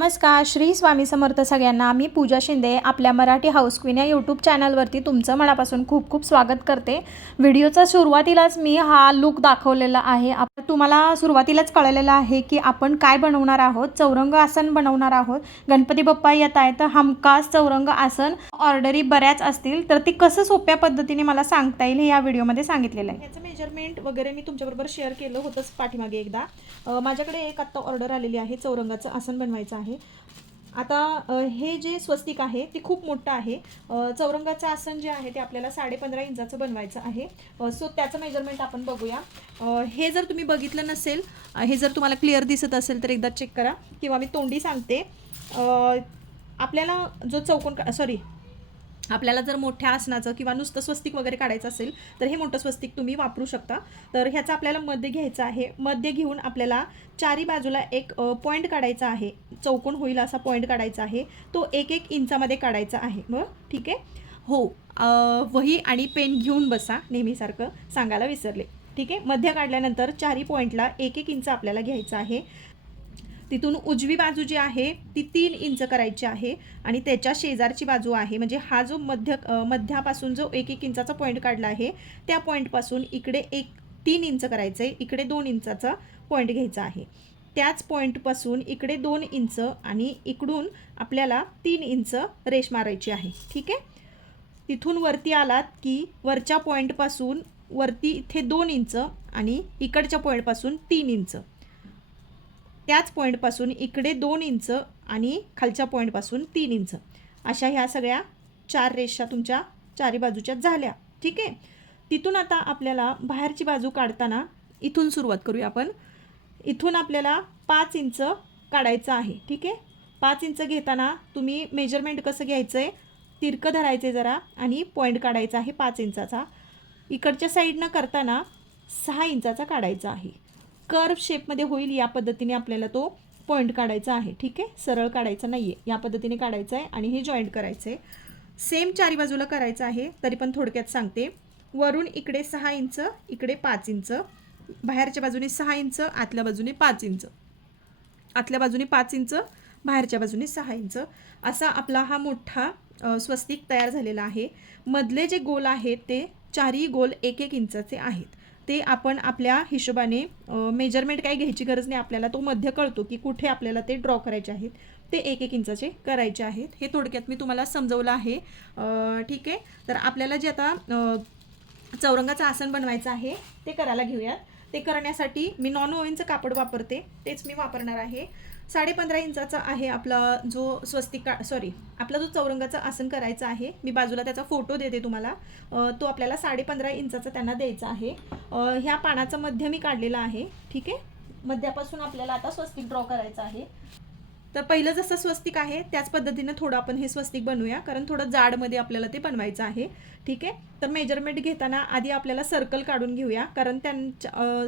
नमस्कार, श्री स्वामी समर्थ सगळ्यांना. मी पूजा शिंदे आपल्या मराठी हाऊस क्वीन या यूट्यूब चॅनलवरती तुमचं मनापासून खूप खूप स्वागत करते. व्हिडिओचा सुरुवातीलाच मी हा लुक दाखवलेला आहे. तुम्हाला सुरुवातीलाच कळलेलं आहे की आपण काय बनवणार आहोत. चौरंग आसन बनवणार आहोत. गणपती बाप्पा येत आहे तर हमखास चौरंग आसन ऑर्डरी बऱ्याच असतील, तर ती कसं सोप्या पद्धतीने मला सांगता येईल हे या व्हिडिओमध्ये सांगितलेलं आहे. याचं मेजरमेंट वगैरे मी तुमच्याबरोबर शेअर केलं होतंच पाठीमागे एकदा. माझ्याकडे एक आत्ता ऑर्डर आलेली आहे. चौरंगाचं आसन बनवायचं आहे. आता हे जे स्वस्तिक आहे ते खूप मोठं आहे. चौरंगाचं आसन जे आहे ते आपल्याला 15.5 इंचाचं बनवायचं आहे. सो त्याचं मेजरमेंट आपण बघूया. हे जर तुम्ही बघितलं नसेल, हे जर तुम्हाला क्लिअर दिसत असेल तर एकदा चेक करा, किंवा मी तोंडी सांगते. आपल्याला जो आपल्याला जर मोठ्या आसनाचं किंवा नुसतं स्वस्तिक वगैरे काढायचं असेल तर हे मोठं स्वस्तिक तुम्ही वापरू शकता. तर ह्याचा आपल्याला मध्य घ्यायचा आहे. मध्य घेऊन आपल्याला चारी बाजूला एक पॉईंट काढायचा आहे. चौकोन होईल असा पॉईंट काढायचा आहे. तो 1-1 इंचामध्ये काढायचा आहे. बरं, ठीक आहे. हो, वही आणि पेन घेऊन बसा, नेहमीसारखं सांगायला विसरले. ठीक आहे. मध्य काढल्यानंतर चारी पॉईंटला 1-1 इंच आपल्याला घ्यायचं आहे. तिथून उजवी बाजू जी आहे ती 3 इंच करायची आहे आणि त्याच्या शेजारची बाजू आहे, म्हणजे हा जो मध्यापासून जो 1-1 इंचाचा पॉईंट काढला आहे त्या पॉईंटपासून इकडे 3 इंच करायचं आहे. इकडे 2 इंचाचा पॉईंट घ्यायचा आहे. त्याच पॉईंटपासून इकडे 2 इंच आणि इकडून आपल्याला 3 इंच रेष मारायची आहे. ठीक आहे. तिथून वरती आलात की वरच्या पॉईंटपासून वरती इथे 2 इंच आणि इकडच्या पॉईंटपासून 3 इंच. त्याच पॉईंटपासून इकडे 2 इंच आणि खालच्या पॉईंटपासून 3 इंच. अशा ह्या सगळ्या 4 रेषा तुमच्या चारी बाजूच्या झाल्या. ठीक आहे. तिथून आता आपल्याला बाहेरची बाजू काढताना इथून सुरुवात करूया आपण. इथून आपल्याला 5 इंच काढायचं आहे. ठीक आहे. 5 इंच घेताना तुम्ही मेजरमेंट कसं घ्यायचं आहे, तिरकं धरायचं आहे जरा आणि पॉईंट काढायचा आहे 5 इंचाचा. इकडच्या साईडनं करताना 6 इंचाचा काढायचा आहे. कर्व शेपमध्ये होईल या पद्धतीने आपल्याला तो पॉईंट काढायचा आहे. ठीक आहे. सरळ काढायचा नाही आहे, या पद्धतीने काढायचं आहे आणि हे जॉईंट करायचं आहे. सेम चारी बाजूला करायचं आहे, तरी पण थोडक्यात सांगते. वरून इकडे 6 इंच, इकडे 5 इंच, बाहेरच्या बाजूने 6 इंच, आतल्या बाजूने 5 इंच, आतल्या बाजूने 5 इंच, बाहेरच्या बाजूने 6 इंच, असा आपला हा मोठा स्वस्तिक तयार झालेला आहे. मधले जे गोल आहेत ते चारही गोल 1-1 इंचाचे आहेत. ते आपण आपल्या हिशोबाने, मेजरमेंट काही घ्यायची गरज नाही. आपल्याला तो मध्य कळतो की कुठे आपल्याला ते ड्रॉ करायचे आहेत. ते 1-1 इंचाचे करायचे आहेत. हे थोडक्यात मी तुम्हाला समजवलं आहे. ठीक आहे. तर आपल्याला जे आता चौरंगाचं आसन बनवायचं आहे ते करायला घेऊयात. ते करण्यासाठी मी नॉन ओव्हनचं कापड वापरते, तेच मी वापरणार आहे. 15.5 इंचाचा आहे आपला जो आपला जो चौरंगाचं आसन करायचं आहे. मी बाजूला त्याचा फोटो देते तुम्हाला. तो आपल्याला 15.5 इंचाचा त्यांना द्यायचा आहे. ह्या पानाचं मध्य मी काढलेलं आहे. ठीक आहे. मध्यापासून आपल्याला आता स्वस्तिक ड्रॉ करायचं आहे. तर पहिलं जसं स्वस्तिक आहे त्याच पद्धतीनं थोडं आपण हे स्वस्तिक बनवूया, कारण थोडं जाडमध्ये आपल्याला ते बनवायचं आहे. ठीक आहे. तर मेजरमेंट घेताना आधी आपल्याला सर्कल काढून घेऊया. कारण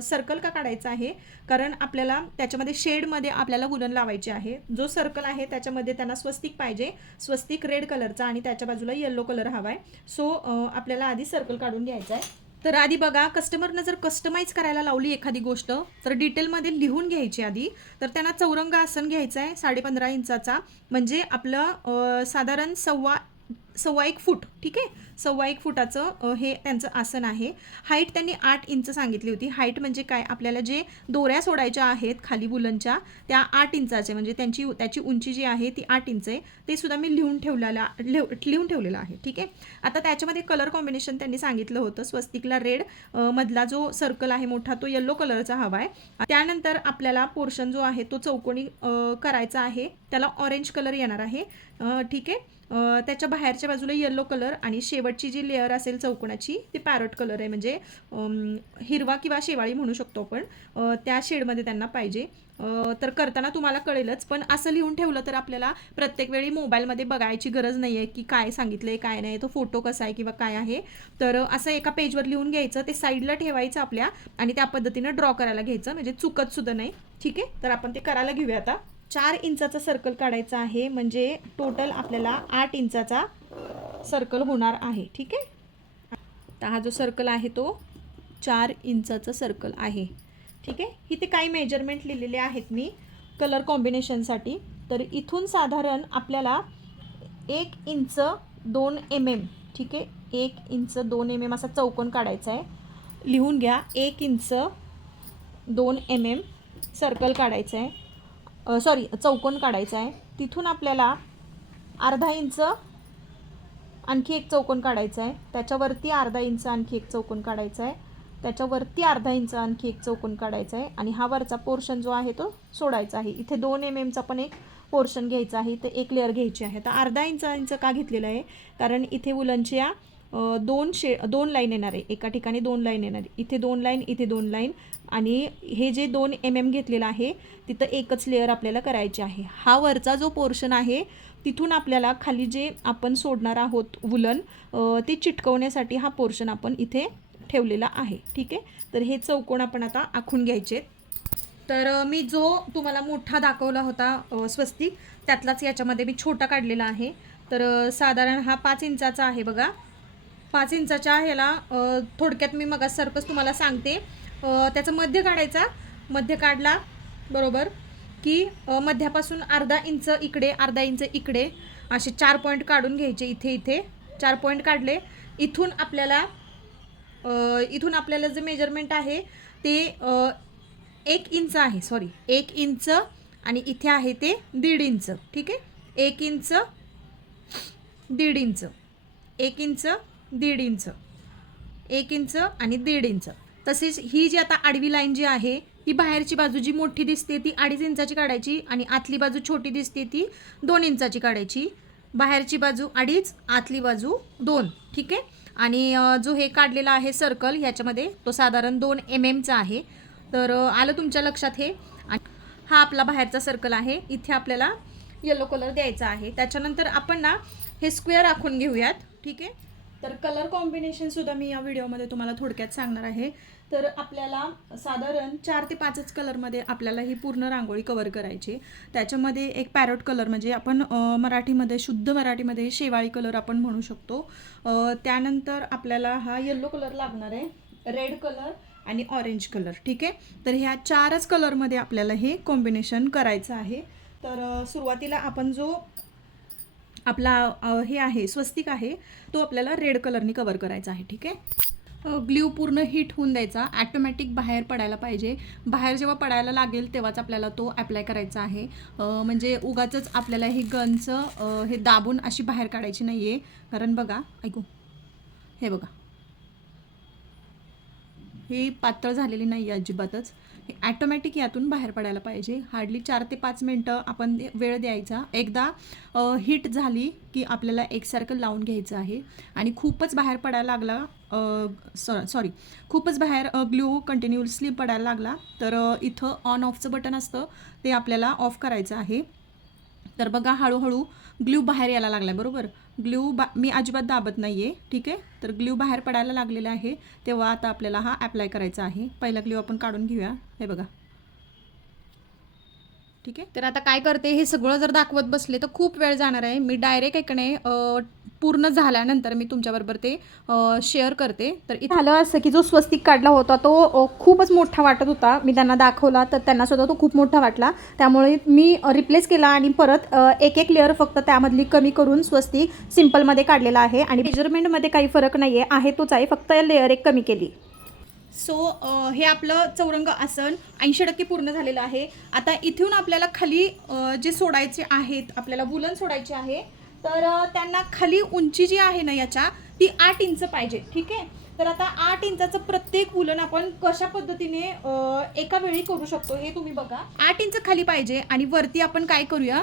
सर्कल का काढायचं आहे, कारण आपल्याला त्याच्यामध्ये शेडमध्ये आपल्याला वुलन लावायचे आहे. जो सर्कल आहे त्याच्यामध्ये त्यांना स्वस्तिक पाहिजे. स्वस्तिक रेड कलरचा आणि त्याच्या बाजूला येलो कलर हवा आहे. सो आपल्याला आधी सर्कल काढून घ्यायचा आहे. तर आधी बघा, कस्टमरनं जर कस्टमाइज करायला लावली एखादी गोष्ट तर डिटेलमध्ये लिहून घ्यायची आधी. तर त्यांना चौरंग आसन घ्यायचं आहे 15.5 इंचाचा, म्हणजे आपलं साधारण सव्वा 1 फूट. ठीक आहे. 1.25 फुटाचं हे त्यांचं आसन आहे. हाईट त्यांनी 8 इंच सांगितली होती. हाईट म्हणजे काय, आपल्याला जे दोऱ्या सोडायच्या आहेत खाली वुलनच्या त्या 8 इंचाचे, म्हणजे त्याची उंची जी आहे ती 8 इंच आहे. ते सुद्धा मी लिहून ठेवलेलं आहे. ठीक आहे. आता त्याच्यामध्ये कलर कॉम्बिनेशन त्यांनी सांगितलं होतं. स्वस्तिकला रेड, मधला जो सर्कल आहे मोठा तो येलो कलरचा हवा आहे. त्यानंतर आपल्याला पोर्शन जो आहे तो चौकोनी करायचा आहे. त्याला ऑरेंज कलर येणार आहे. ठीक आहे. त्याच्या बाहेरच्या बाजूला येलो कलर आणि शेवटची जी लेअर असेल चौकोनाची ती पॅरट कलर आहे, म्हणजे हिरवा किंवा शेवाळी म्हणू शकतो आपण. त्या शेडमध्ये त्यांना पाहिजे. तर करताना तुम्हाला कळेलच, पण असं लिहून ठेवलं तर आपल्याला प्रत्येक वेळी मोबाईलमध्ये बघायची गरज नाही आहे की काय सांगितलं आहे काय नाही, तो फोटो कसा आहे किंवा काय आहे. तर असं एका पेजवर लिहून घ्यायचं, ते साईडला ठेवायचं आपल्या आणि त्या पद्धतीनं ड्रॉ करायला घ्यायचं, म्हणजे चुकत सुद्धा नाही. ठीक आहे. तर आपण ते करायला घेऊया. आता 4 इंचाचा सर्कल काढायचा आहे, म्हणजे टोटल आपल्याला 8 इंचाचा सर्कल होणार आहे. ठीक आहे. तर हा जो सर्कल आहे तो 4 इंचाचा सर्कल आहे. ठीक आहे. इथे काही मेजरमेंट लिहिलेले आहेत मी कलर कॉम्बिनेशनसाठी. तर इथून साधारण आपल्याला 1 इंच 2 mm, ठीक आहे, 1 इंच 2 mm असा चौकोन काढायचा आहे. लिहून घ्या, 1 इंच 2 mm सर्कल काढायचं आहे, सॉरी चौकोन काढायचा आहे. तिथून आपल्याला अर्धा इंच आणखी एक चौकोन काढायचा आहे, त्याच्यावरती अर्धा इंच आणखी एक चौकोन काढायचा आहे, त्याच्यावरती अर्धा इंच आणखी एक चौकोन काढायचा आहे आणि हा वरचा पोर्शन जो आहे तो सोडायचा आहे. इथे 2 mmचा पण एक पोर्शन घ्यायचा आहे, तर एक लेअर घ्यायची आहे. तर अर्धा इंच का घेतलेलं आहे, कारण इथे वुलनच्या दोन लाईन येणार आहे, एका ठिकाणी 2 लाईन येणार आहे, इथे 2 लाईन, इथे 2 लाईन, आणि हे जे 2 mm घेतलेलं आहे तिथं एकच लेअर आपल्याला करायची आहे. हा वरचा जो पोर्शन आहे तिथून आपल्याला खाली जे आपण सोडणार आहोत वुलन ते चिटकवण्यासाठी हा पोर्शन आपण इथे ठेवलेला आहे. ठीक आहे, तर हे चौकोन आपण आता आखून घ्यायचे. तर मी जो तुम्हाला मोठा दाखवला होता स्वस्तिक, त्यातलाच याच्यामध्ये मी छोटा काढलेला आहे. तर साधारण हा 5 इंचाचा आहे बघा. 5 इंचाच्या ह्याला थोडक्यात मी मग सरकस तुम्हाला सांगते. त्याचं मध्य काढायचा, मध्य काढला बरोबर की मध्यापासून अर्धा इंच इकडे, अर्धा इंच इकडे, असे 4 पॉईंट काढून घ्यायचे. इथे 4 पॉईंट काढले. इथून आपल्याला जे मेजरमेंट आहे ते 1 इंच आहे, सॉरी 1 इंच, आणि इथे आहे ते 1.5 इंच. ठीक आहे, 1 inch 1.5 inch, 1 inch 1.5 inch, 1 inch आणि 1.5 इंच. तसेच ही जी आता आडवी लाईन जी आहे ही बाहेरची बाजू जी मोठी दिसते ती 2.5 इंचाची काढायची, आणि आतली बाजू छोटी दिसते ती 2 इंचाची काढायची. बाहेरची बाजू 2.5, आतली बाजू 2. ठीक आहे, आणि जो हे काढलेला आहे सर्कल ह्याच्यामध्ये तो साधारण 2 mmचा आहे. तर आलं तुमच्या लक्षात हे. हा आपला बाहेरचा सर्कल आहे. इथे आपल्याला येलो कलर द्यायचा आहे. त्याच्यानंतर आपण ना हे स्क्वेअर आखून घेऊयात. ठीक आहे, तर कलर कॉम्बिनेशनसुद्धा मी या व्हिडिओमध्ये तुम्हाला थोडक्यात सांगणार आहे. तर आपल्याला साधारण 4 ते 5च कलरमध्ये आपल्याला ही पूर्ण रांगोळी कवर करायची. त्याच्यामध्ये एक पॅरोट कलर, म्हणजे आपण मराठीमध्ये, शुद्ध मराठीमध्ये शेवाळी कलर आपण म्हणू शकतो. त्यानंतर आपल्याला हा येलो कलर लागणार आहे, रेड कलर आणि ऑरेंज कलर. ठीक आहे, तर ह्या 4च कलरमध्ये आपल्याला हे कॉम्बिनेशन करायचं आहे. तर सुरुवातीला आपण जो आपला हे आहे स्वस्तिक आहे तो आपल्याला रेड कलरनी कवर करायचा आहे. ठीक आहे, ग्ल्यू पूर्ण हीट होऊन द्यायचा, ॲटोमॅटिक बाहेर पडायला पाहिजे. बाहेर जेव्हा पडायला लागेल तेव्हाच आपल्याला तो ॲप्लाय करायचा आहे. म्हणजे उगाचच आपल्याला हे गनचं हे दाबून अशी बाहेर काढायची नाही आहे. कारण बघा, ऐकू, हे बघा, हे पातळ झालेली नाही आहे अजिबातच. हे ॲटोमॅटिक यातून बाहेर पडायला पाहिजे. हार्डली 4 ते 5 मिनटं आपण वेळ द्यायचा. एकदा हीट झाली की आपल्याला एकसारखं लावून घ्यायचं आहे. आणि खूपच बाहेर पडायला लागला, खूपच बाहेर ग्लू कंटिन्युअसली पडायला लागला तर इथं ऑन ऑफचं बटन असतं, ते आपल्याला ऑफ करायचं आहे. तर बघा, हळूहळू ग्लू बाहेर यायला लागला आहे बरोबर. मी अजिबात दाबत नाही आहे. ठीक आहे, तर ग्लू बाहेर पडायला लागलेला आहे. तेव्हा आता आपल्याला हा ॲप्लाय करायचा आहे. पहिला ग्लू आपण काढून घेऊया, हे बघा. ठीक आहे, तर आता काय करते, हे सगळं जर दाखवत बसले तर खूप वेळ जाणार आहे. मी डायरेक्ट इकडे पूर्ण झाल्यानंतर मी तुमच्याबरोबर ते शेअर करते. तर इथे झालं असं की जो स्वस्तिक काढला होता तो खूपच मोठा वाटत होता. मी त्यांना दाखवला तर त्यांनासुद्धा तो खूप मोठा वाटला. त्यामुळे मी रिप्लेस केला आणि परत एक लेअर फक्त त्यामधली कमी करून स्वस्तिक सिम्पलमध्ये काढलेला आहे. आणि मेजरमेंटमध्ये काही फरक नाही आहे तोच आहे, फक्त लेअर एक कमी केली. सो हे आपलं चौरंग आसन 80% पूर्ण झालेलं आहे. आता इथून आपल्याला खाली जे सोडायचे आहेत, आपल्याला वुलन सोडायचे आहे, तर त्यांना खाली उंची जी आहे ना याच्या ती 8 इंच पाहिजे. ठीक आहे, तर आता 8 इंचाचं प्रत्येक वुलन आपण कशा पद्धतीने एका वेळी करू शकतो हे तुम्ही बघा. 8 इंच खाली पाहिजे आणि वरती आपण काय करूया,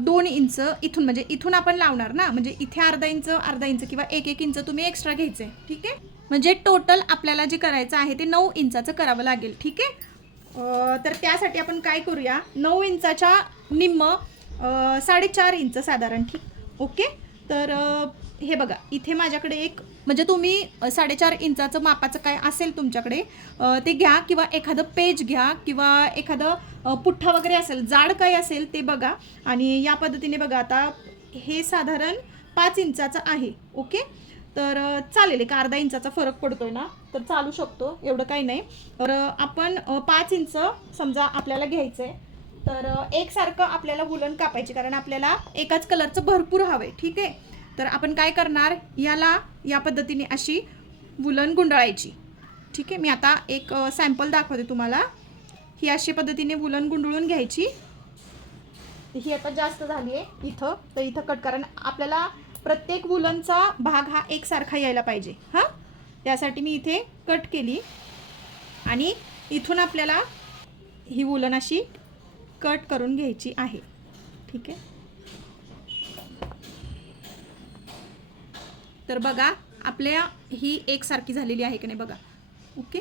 2 इंच इथून, म्हणजे इथून आपण लावणार ना, म्हणजे इथे अर्धा इंच किंवा 1 इंच तुम्ही एक्स्ट्रा घ्यायचे. ठीक आहे, म्हणजे टोटल आपल्याला जे करायचं आहे ते 9 इंचाचं करावं लागेल. ठीक आहे, तर त्यासाठी आपण काय करूया, 9 इंचाच्या निम्म 4.5 इंच साधारण. ठीक, ओके. तर हे बघा, इथे माझ्याकडे एक, म्हणजे तुम्ही 4.5 इंचाचं मापाचं काय असेल तुमच्याकडे ते घ्या, किंवा एखादं पेज घ्या, किंवा एखादं पुठ्ठा वगैरे असेल, जाड काय असेल ते बघा. आणि या पद्धतीने बघा, आता हे साधारण 5 इंचाचं आहे. ओके, तर चालेल, एक अर्धा इंचाचा फरक पडतोय ना, तर चालू शकतो, एवढं काही नाही. तर आपण 5 इंच समजा आपल्याला घ्यायचं आहे, तर एकसारखं आपल्याला वुलन कापायची, कारण आपल्याला एकाच कलरचं भरपूर हवं आहे. ठीक आहे, तर आपण काय करणार, याला या पद्धतीने अशी वुलन गुंडाळायची. ठीक आहे, मी आता एक सॅम्पल दाखवते तुम्हाला. ही अशी पद्धतीने वुलन गुंडळून घ्यायची. ही आता जास्त झाली आहे इथं, तर इथं कट, कारण आपल्याला प्रत्येक वुलनचा भाग हा एकसारखा यायला पाहिजे. हां, त्यासाठी मी इथे कट केली आणि इथून आपल्याला ही वुलन अशी कट करून घ्यायची आहे. ठीक आहे, तर बघा आपल्या ही एकसारखी झालेली आहे की नाही बघा. ओके,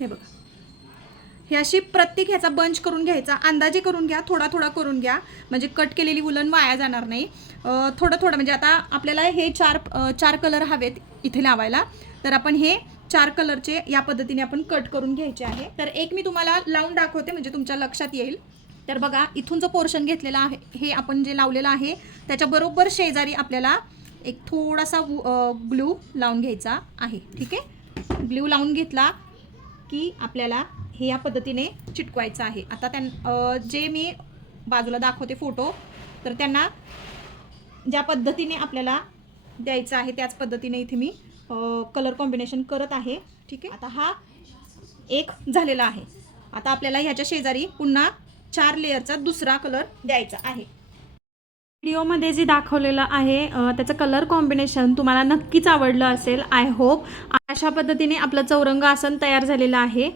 हे बघा, हे अशी प्रत्येक ह्याचा बंच करून घ्यायचा. अंदाजे करून घ्या, थोडा थोडा करून घ्या, म्हणजे कट केलेली वुलन वाया जाणार नाही. थोडं थोडं, म्हणजे आता आपल्याला हे चार कलर हवेत इथे लावायला, तर आपण हे 4 कलरचे या पद्धतीने आपण कट करून घ्यायचे आहे. तर एक मी तुम्हाला लावून दाखवते म्हणजे तुमच्या लक्षात येईल. तर बघा, इथून जो पोर्शन घेतलेला आहे हे आपण जे लावलेलं आहे त्याच्याबरोबर शेजारी आपल्याला एक थोडासा ग्लू लावून घ्यायचा आहे. ठीक आहे, ग्लू लावून घेतला की आपल्याला हे या पद्धतीने चिटकवायचं आहे. आता जे मी बाजूला दाखवते फोटो, तर त्यांना ज्या पद्धतीने आपल्याला द्यायचं आहे त्याच पद्धतीने इथे मी कलर कॉम्बिनेशन करत आहे. ठीक आहे, आता हा एक झालेला आहे. आता आपल्याला ह्याच्या शेजारी पुन्हा 4 लेअरचा दुसरा कलर द्यायचा आहे. व्हिडिओमध्ये जे दाखवलेलं आहे त्याचं कलर कॉम्बिनेशन तुम्हाला नक्कीच आवडलं असेल, आय होप. अशा पद्धतीने आपलं चौरंग आसन तयार झालेलं आहे.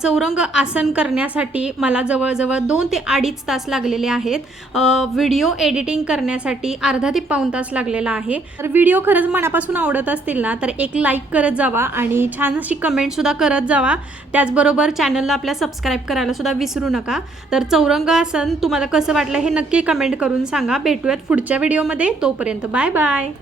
चौरंग आसन करण्यासाठी मला जवळजवळ 2 ते 2.5 तास लागलेले आहेत. व्हिडिओ एडिटिंग करण्यासाठी अर्धा ते पाऊण तास लागलेला आहे. तर व्हिडिओ खरंच मनापासून आवडत असतील ना, तर एक लाईक करत जावा आणि छान अशी कमेंटसुद्धा करत जावा. त्याचबरोबर चॅनलला आपल्या सबस्क्राईब करायलासुद्धा विसरू नका. तर चौरंग आसन तुम्हाला कसं वाटलं हे नक्की कमेंट करून सांगा. भेटूयात पुढच्या व्हिडिओमध्ये, तोपर्यंत बाय बाय.